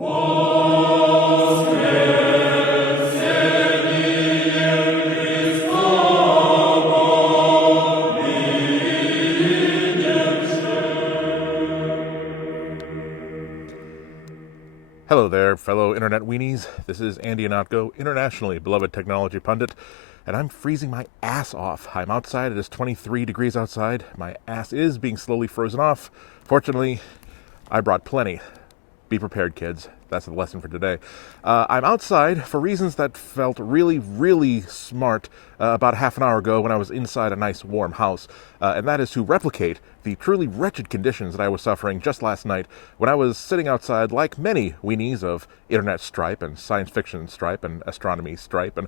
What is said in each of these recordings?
Hello there, fellow internet weenies. This is Andy Ihnatko, internationally beloved technology pundit, and I'm freezing my ass off. I'm outside. It is 23 degrees outside. My ass is being slowly frozen off. Fortunately, I brought plenty. Be prepared, kids. That's the lesson for today. I'm outside for reasons that felt really smart about half an hour ago when I was inside a nice warm house, and that is to replicate the truly wretched conditions that I was suffering just last night when I was sitting outside like many weenies of internet stripe and science fiction stripe and astronomy stripe and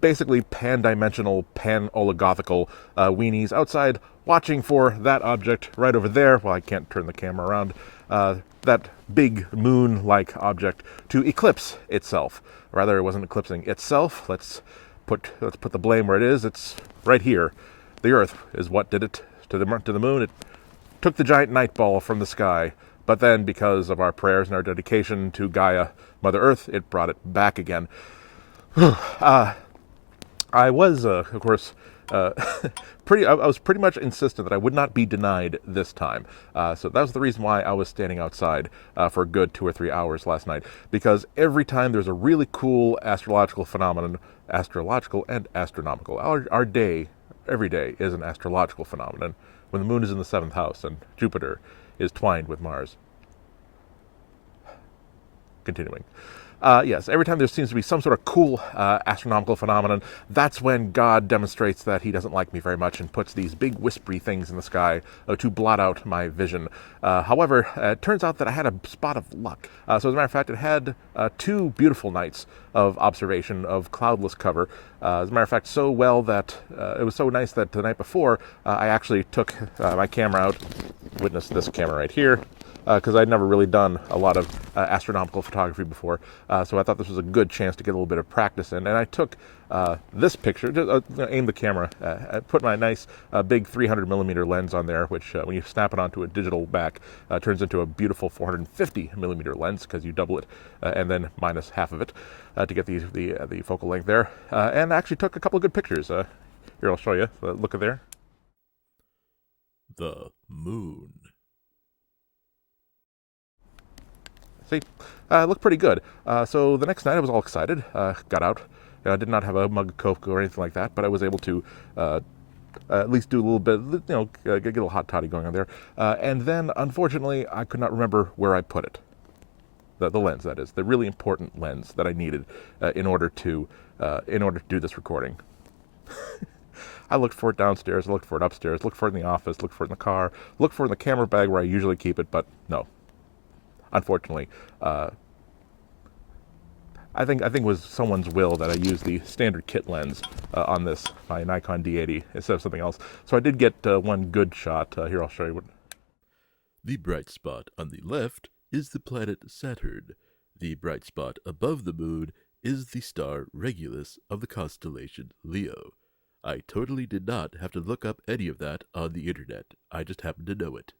basically pan-dimensional, pan-oligothical weenies outside watching for that object right over there. Well, I can't turn the camera around. That big moon-like object to eclipse itself. Rather, it wasn't eclipsing itself. Let's put the blame where it is. It's right here. The Earth is what did it to the moon. It took the giant night ball from the sky, but then because of our prayers and our dedication to Gaia, Mother Earth, it brought it back again. I was, of course, I was pretty much insistent that I would not be denied this time. So that was the reason why I was standing outside for a good 2 or 3 hours last night. Because every time there's a really cool astrological phenomenon, astrological and astronomical, our day, every day, is an astrological phenomenon when the moon is in the 7th house and Jupiter is twined with Mars. Continuing. Yes, every time there seems to be some sort of cool astronomical phenomenon, that's when God demonstrates that he doesn't like me very much and puts these big whispery things in the sky to blot out my vision. However, it turns out that I had a spot of luck. So as a matter of fact, it had 2 beautiful nights of observation of cloudless cover. As a matter of fact, so well that it was so nice that the night before, I actually took my camera out, witness this camera right here, because I'd never really done a lot of astronomical photography before, so I thought this was a good chance to get a little bit of practice in. And I took this picture, just aimed the camera, I put my nice big 300mm lens on there, which when you snap it onto a digital back, turns into a beautiful 450mm lens, because you double it and then minus half of it to get the focal length there. And I actually took a couple of good pictures. Here, I'll show you. Look at there. The moon. See, it looked pretty good. So the next night I was all excited, got out. I did not have a mug of Coke or anything like that, but I was able to at least do a little bit, get a little hot toddy going on there. And then, unfortunately, I could not remember where I put it. The lens, that is, the really important lens that I needed in order to do this recording. I looked for it downstairs, I looked for it upstairs, looked for it in the office, looked for it in the car, looked for it in the camera bag where I usually keep it, but no. Unfortunately, I think it was someone's will that I use the standard kit lens on this, my Nikon D80, instead of something else. So I did get one good shot. Here, I'll show you what. The bright spot on the left is the planet Saturn. The bright spot above the moon is the star Regulus of the constellation Leo. I totally did not have to look up any of that on the internet. I just happened to know it.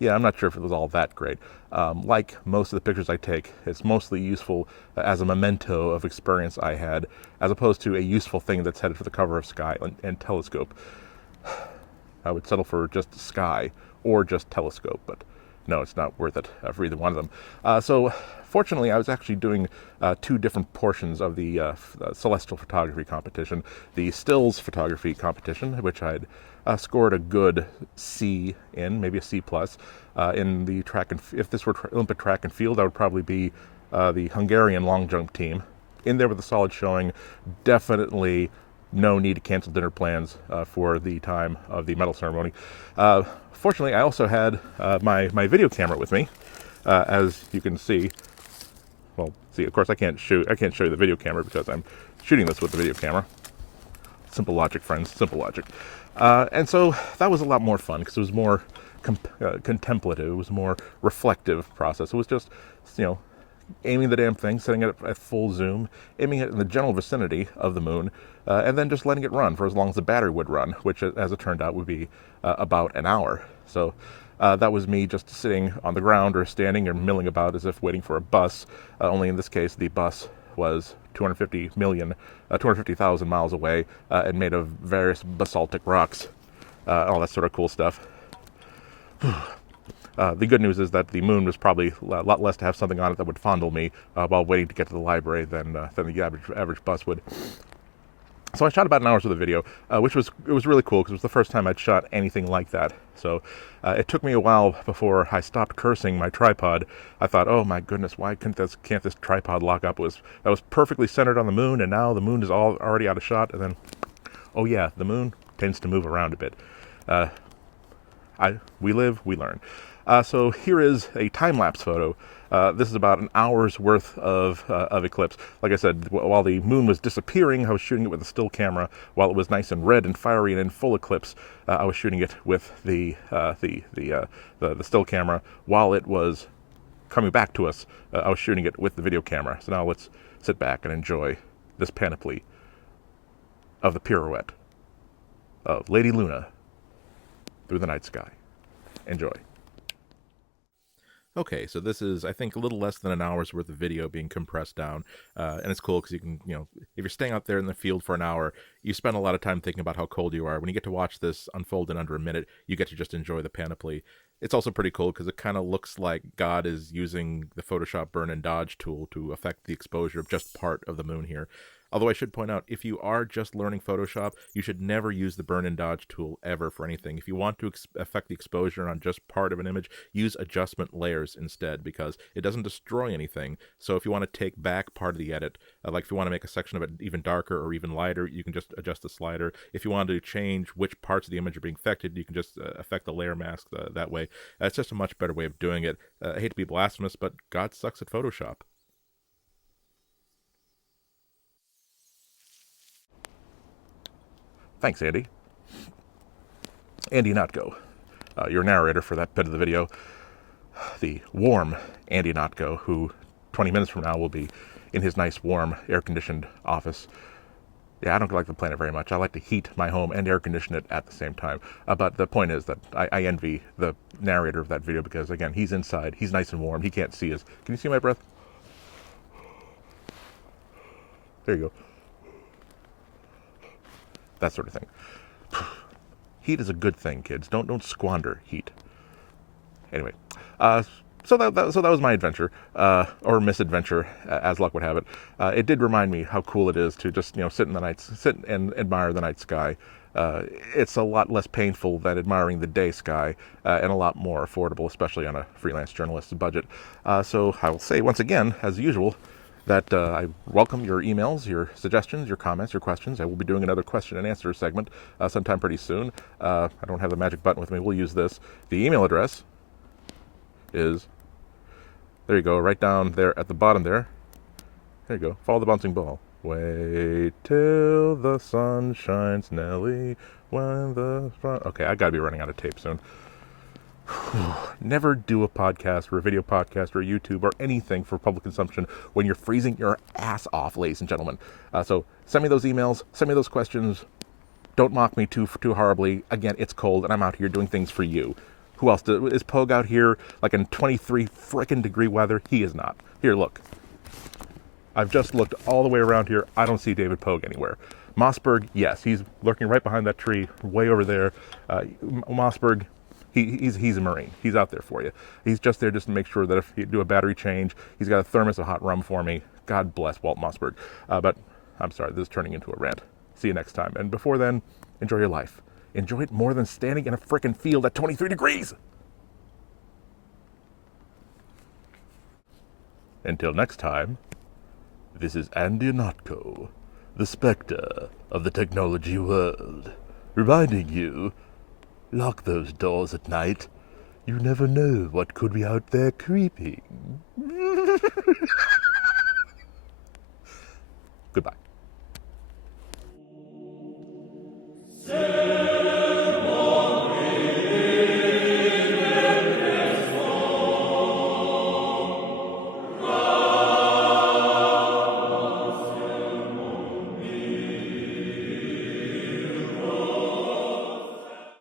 Yeah, I'm not sure if it was all that great. Like most of the pictures I take, it's mostly useful as a memento of experience I had, as opposed to a useful thing that's headed for the cover of Sky and Telescope. I would settle for just Sky or just Telescope, but no, it's not worth it for either one of them. So fortunately, I was actually doing 2 different portions of the celestial photography competition. The stills photography competition, which I'd scored a good C in, maybe a C+. In the track and if this were Olympic track and field, I would probably be the Hungarian long jump team. In there with a solid showing, definitely no need to cancel dinner plans for the time of the medal ceremony. Fortunately, I also had my video camera with me, as you can see. Well, see, of course, I can't show you the video camera because I'm shooting this with the video camera. Simple logic, friends, simple logic. And so that was a lot more fun because it was more contemplative. It was a more reflective process. It was just, aiming the damn thing, setting it at full zoom, aiming it in the general vicinity of the moon, and then just letting it run for as long as the battery would run, which, as it turned out, would be about an hour. So That was me just sitting on the ground or standing or milling about as if waiting for a bus. Only in this case, the bus was 250,000 miles away and made of various basaltic rocks. All that sort of cool stuff. The good news is that the moon was probably a lot less to have something on it that would fondle me while waiting to get to the library than the average bus would. So I shot about an hour's worth of video, which was really cool because it was the first time I'd shot anything like that. So it took me a while before I stopped cursing my tripod. I thought, oh my goodness, why can't this tripod lock up? That was perfectly centered on the moon, and now the moon is already out of shot. And then, oh yeah, the moon tends to move around a bit. We live, we learn. So here is a time-lapse photo. This is about an hour's worth of eclipse. Like I said, while the moon was disappearing, I was shooting it with a still camera. While it was nice and red and fiery and in full eclipse, I was shooting it with the still camera. While it was coming back to us, I was shooting it with the video camera. So now let's sit back and enjoy this panoply of the pirouette of Lady Luna through the night sky. Enjoy. Okay, so this is, I think, a little less than an hour's worth of video being compressed down, and it's cool because you can, if you're staying out there in the field for an hour, you spend a lot of time thinking about how cold you are. When you get to watch this unfold in under a minute, you get to just enjoy the panoply. It's also pretty cool because it kind of looks like God is using the Photoshop burn and dodge tool to affect the exposure of just part of the moon here. Although I should point out, if you are just learning Photoshop, you should never use the burn and dodge tool ever for anything. If you want to affect the exposure on just part of an image, use adjustment layers instead, because it doesn't destroy anything. So if you want to take back part of the edit, like if you want to make a section of it even darker or even lighter, you can just adjust the slider. If you want to change which parts of the image are being affected, you can just affect the layer mask that way. It's just a much better way of doing it. I hate to be blasphemous, but God sucks at Photoshop. Thanks, Andy. Andy Ihnatko, your narrator for that bit of the video. The warm Andy Ihnatko, who 20 minutes from now will be in his nice, warm, air-conditioned office. Yeah, I don't like the planet very much. I like to heat my home and air-condition it at the same time. But the point is that I envy the narrator of that video because, again, he's inside. He's nice and warm. He can't see us. Can you see my breath? There you go. That sort of thing. Heat is a good thing, kids. Don't squander heat. Anyway, so that was my adventure, or misadventure, as luck would have it. It did remind me how cool it is to just sit and admire the night sky. It's a lot less painful than admiring the day sky, and a lot more affordable, especially on a freelance journalist's budget. So I will say once again, as usual, that I welcome your emails, your suggestions, your comments, your questions. I will be doing another question and answer segment sometime pretty soon. I don't have the magic button with me. We'll use this. The email address is, there you go, right down there at the bottom there. There you go. Follow the bouncing ball. Wait till the sun shines, Nelly, when the... Okay, I gotta be running out of tape soon. Never do a podcast or a video podcast or YouTube or anything for public consumption when you're freezing your ass off, ladies and gentlemen. So send me those emails, send me those questions. Don't mock me too horribly. Again, it's cold and I'm out here doing things for you. Who else is Pogue out here like in 23 frickin' degree weather? He is not. Here, look. I've just looked all the way around here. I don't see David Pogue anywhere. Mossberg, yes, he's lurking right behind that tree, way over there. Mossberg, he's a Marine. He's out there for you. He's just there just to make sure that if you do a battery change, he's got a thermos of hot rum for me. God bless Walt Mossberg. But I'm sorry, this is turning into a rant. See you next time. And before then, enjoy your life. Enjoy it more than standing in a frickin' field at 23 degrees. Until next time, this is Andy Ihnatko, the spectre of the technology world, reminding you, lock those doors at night. You never know what could be out there creeping. Goodbye.